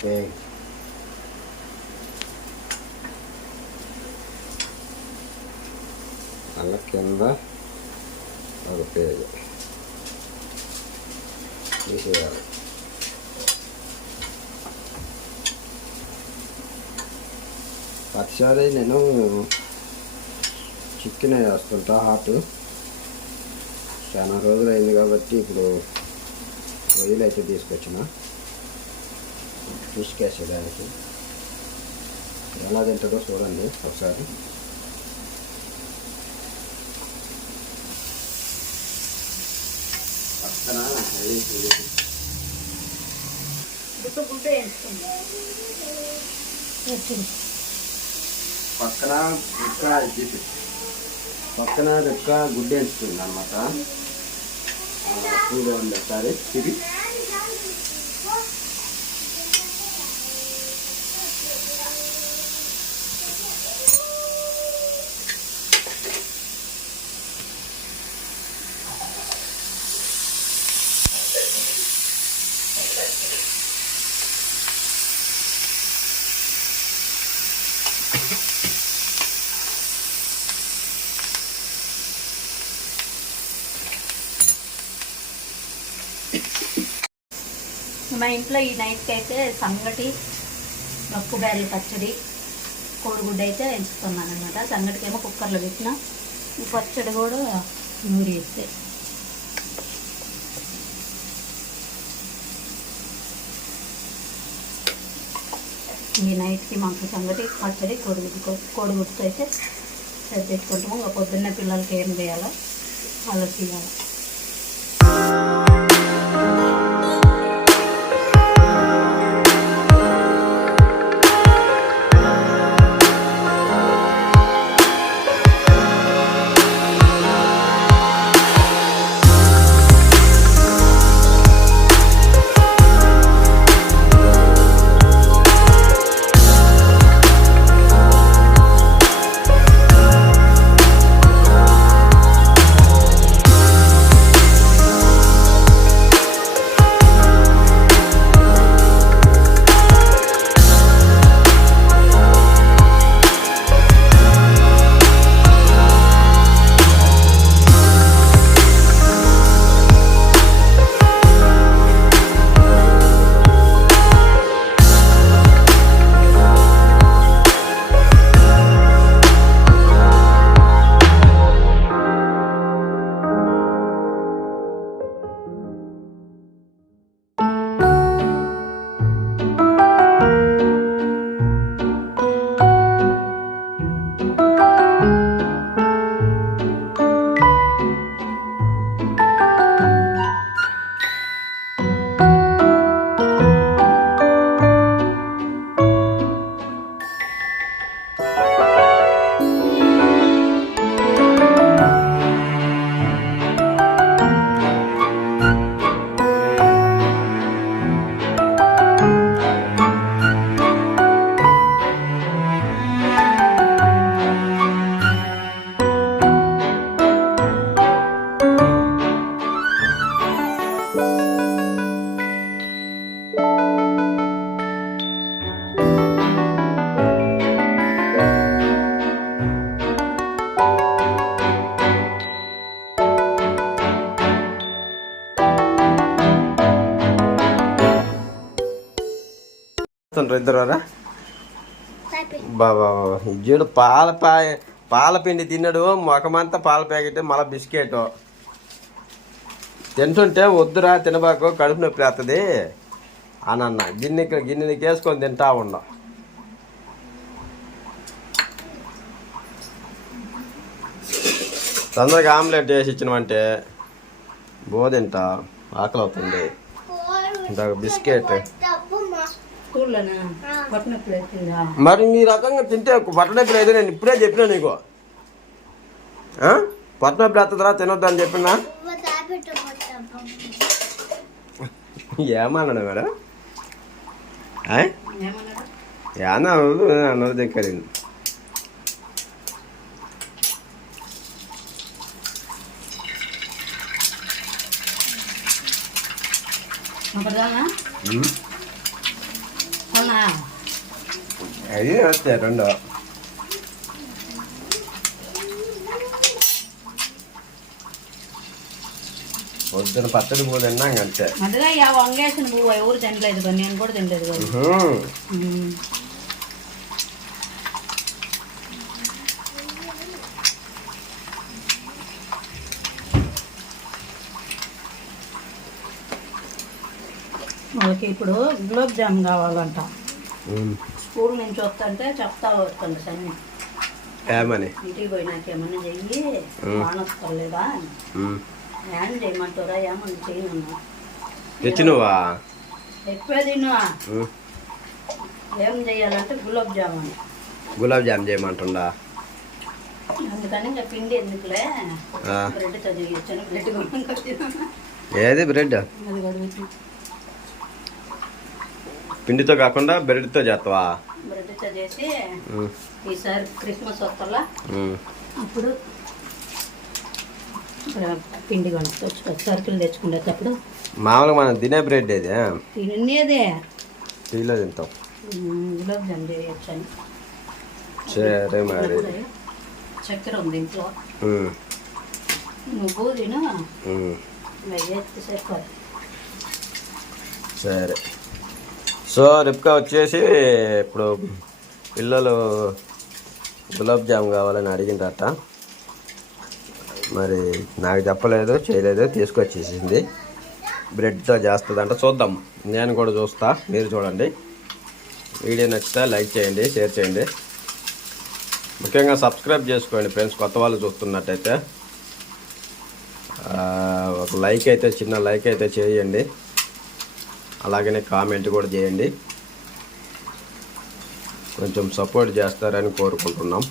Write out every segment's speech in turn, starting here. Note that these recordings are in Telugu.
పేగ్ అలా కింద ఒక పేగు తీసేయాలి ఒకసారి నేను చికెన్ వేస్తుంటా హాట్ చాలా రోజులు అయింది కాబట్టి ఇప్పుడు రొయ్యలు అయితే తీసుకొచ్చిన తీసుకేసేదానికి ఎలా తింటాడో చూడండి ఒకసారి. పక్కన పక్కన పక్కన రుక్క గుడ్డ ఎంచుతుంది అనమాట చూడండి ఒకసారి. ఇది. మా ఇంట్లో ఈ నైట్కి అయితే సంగటి నొక్కు పచ్చడి కోడిగుడ్డ అయితే ఎంచుతున్నాను అనమాట సంగటికి ఏమో కుక్కర్లో పెట్టిన. ఈ పచ్చడి కూడా నూరి వేస్తే ఈ నైట్కి మాకు సంగటి పచ్చడి కోడిగుడ్డు కోడిగుడ్డుతో అయితే సరిపెట్టుకుంటాము ఇంకా పొద్దున్న పిల్లలకి ఏం చేయాలో ఆలోచించాలి ఇద్దరు బాబా జీడు పాల పాయ పాల పిండి తిన్నాడు మొఖమంతా పాల ప్యాకెట్ మళ్ళీ బిస్కెట్. తింటుంటే వద్దురా తినబాకు కడుపు నొప్పి వేస్తుంది అని అన్న. గిన్నె గిన్నెకి వేసుకొని తింటా ఉండ. తొందరగా ఆమ్లెట్ వేసి ఇచ్చినవంటే బో తింటా ఆకలి అవుతుంది ఇందాక బిస్కెట్. మరి నీ రకంగా తింటే పట్టనప్పుడు అయితే నేను ఇప్పుడే చెప్పినా నీకు? ఆ? పట్టనప్పుడు ఎత్తదరా తినొద్దని చెప్పినా? ఏమన్నాడు మేడం ఏమన్నా అన్నది దగ్గర ఒకదానా అవి వస్తాయి రెండు పొద్దున పచ్చడి పూలు తిన్నాం అంతే అదిగా వంగేసిన పువ్వు ఎవరు తినలేదు నేను కూడా తినలేదు. వాళ్ళకి ఇప్పుడు గులాబ్ జామ్ కావాలంట. స్కూల్ నుంచి వస్తుంటే చెప్తా వస్తుంది సన్ని. ఏమని? ఇంటికి పోయినాక ఏమన్నా చెయ్యి ఉమ్. ఏం చేయమంటారా? ఏమన్నా చేయనన్నా? తెచ్చినవా? ఉమ్. ఏం చేయాలంటే గులాబ్ జామున్. గులాబ్ జామ్ చేయమంటుండా? అందుకని ఇంకా పిండి ఎందుకులే. బ్రెడ్తో చేయొచ్చాను బ్రెడ్ ఏది బ్రెడ్? పిండితో కాకుండా బ్రెడ్తో చేస్తావా? బ్రెడ్తో చేసి. ఈసారి క్రిస్మస్ వస్తలా. అప్పుడు పిండి కొనుక్కొచ్చు సరుకులు తెచ్చుకునేటప్పుడు మామూలుగా మనం తినే బ్రెడ్ ఇది తినేదే. టీలో తింటాం. గులాబ్ జామ్ చేయొచ్చని సరే మరి. చక్కెర ఉంది ఇంట్లో. నువ్వు తిను. సరే. సో రిప్కా వచ్చేసి ఇప్పుడు పిల్లలు గులాబ్ జామ్ కావాలని అడిగిందట మరి నాకు చెప్పలేదు చేయలేదు తీసుకొచ్చేసింది. బ్రెడ్తో చేస్తుందంట చూద్దాం. నేను కూడా చూస్తా మీరు చూడండి. వీడియో నచ్చితే లైక్ చేయండి షేర్ చేయండి. ముఖ్యంగా సబ్స్క్రైబ్ చేసుకోండి ఫ్రెండ్స్ కొత్త వాళ్ళు చూస్తున్నట్టయితే. ఒక లైక్ అయితే చిన్న లైక్ అయితే చేయండి. అలాగనే కామెంట్ కూడా చేయండి. కొంచెం సపోర్ట్ చేస్తారని కోరుకుంటున్నాం.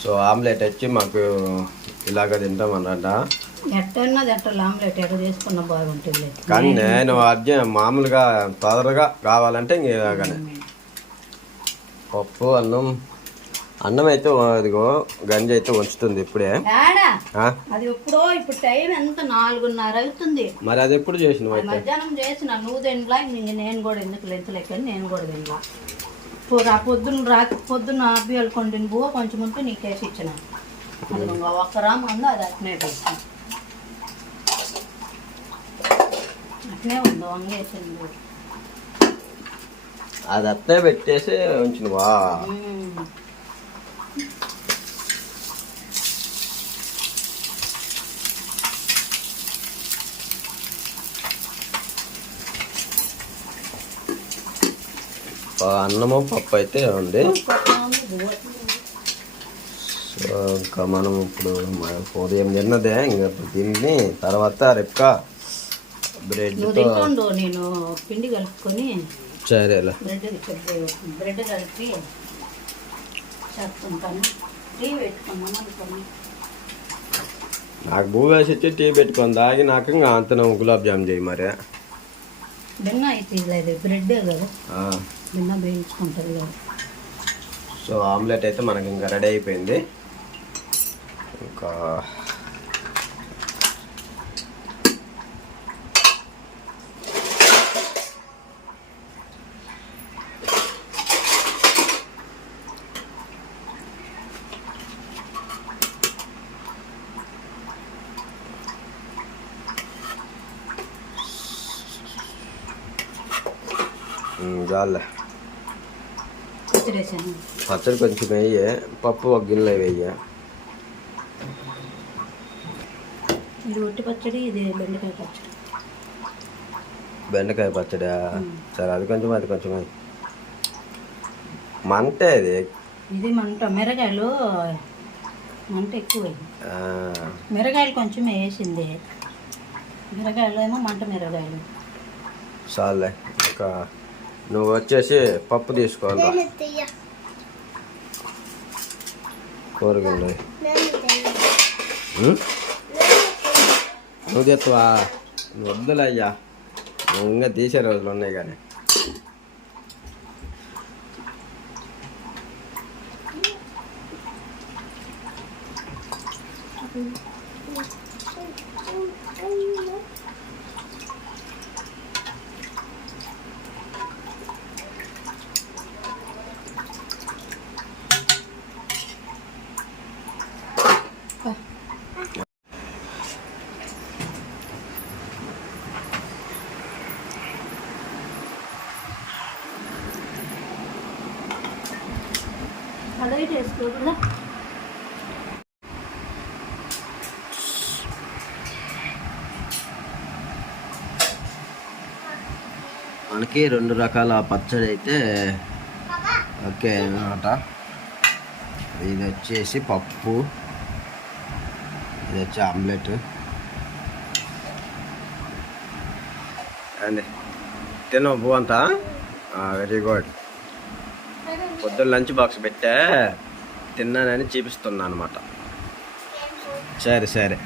సో ఆమ్లెట్ వచ్చి మాకు ఇలాగ తింటాం అన్నట. ఎట్టన్నా ఎట్ట ఆమ్లెట్ ఎట్ట చేసుకున్న బాగుంటుంది. కానీ నేను అర్జెంట్ మామూలుగా తొందరగా కావాలంటే ఇంక ఇలాగనే. పప్పు అన్నం అన్నం అయితే ఇదిగో గంజి అయితే ఉంచుతుంది ఇప్పుడే? అది ఎప్పుడో ఇప్పుడు టైం ఎంత? నాలుగున్నర అవుతుంది. మరి అది ఎప్పుడు అయితే? మధ్యాహ్నం చేసిన. నువ్వు తినలా నేను కూడా ఎందుకు లెంచలేక నేను కూడా తినలా. ఇప్పుడు ఆ పొద్దున్న రాత్రి పొద్దున్న అబ్బియాలు కొండిన బువ్వ కొంచెం ఉంటే నీకేసి ఇచ్చిన. అది ఇంకా ఒక్క రామ్ ఉందో అది అట్నే పెట్టిన అట్నే ఉందో వంగేసింది. అది అట్నే పెట్టేసి ఉంచినవా? అన్నము పప్పు అయితే ఉంది. సో ఇంకా మనం ఇప్పుడు ఉదయం తిన్నదే ఇంకా తిని తర్వాత నువ్వు బ్రెడ్తో నేను పిండి కలుపుకొని సరేలే. బ్రెడ్ కలిపి చేస్తుంటాను. టీ పెట్టుకున్నాను అనుకోని నాకు భూ వేసి ఇచ్చి టీ పెట్టుకొని తాగి నాకు ఇంకా అంత గులాబ్ జామ్ చేయి మరి. భిన్న అయితే లేదు బ్రెడ్డే కదా. భిన్న వేయించుకుంటుంది కదా. సో ఆమ్లెట్ అయితే మనకి ఇంకా రెడీ అయిపోయింది. ఇంకా చాలే పచ్చడి కొంచెం వేయ పప్పు ఒక గిన్నెలో వేయ. ఇది ఒట్టి పచ్చడి ఇది బెండకాయ పచ్చడి. బెండకాయ పచ్చడా? సరే అది కొంచెం అది కొంచెం. మంట ఇది. ఇది మంట మిరగాయలు మంట ఎక్కువ మిరగాయలు కొంచెం వేసింది. మిరగాయలు ఏమో మంట మిరగాయలు. చాలే ఇంకా నువ్వు వచ్చేసి పప్పు తీసుకోవాలి కూరగాయలు? నువ్వు తెత్తవా నువ్వు వద్దులే అయ్యా నువ్వు ఇంకా తీసే రోజులు ఉన్నాయి కానీ. చూడదా మనకి రెండు రకాల పచ్చడి అయితే ఓకే అనమాట ఇది వచ్చేసి పప్పు ఇది వచ్చి ఆమ్లెట్. అండి తిను బు అంతా? Very good. పొద్దున్న లంచ్ బాక్స్ పెట్టా తిన్నానని చూపిస్తున్నా అనమాట సరే సరే.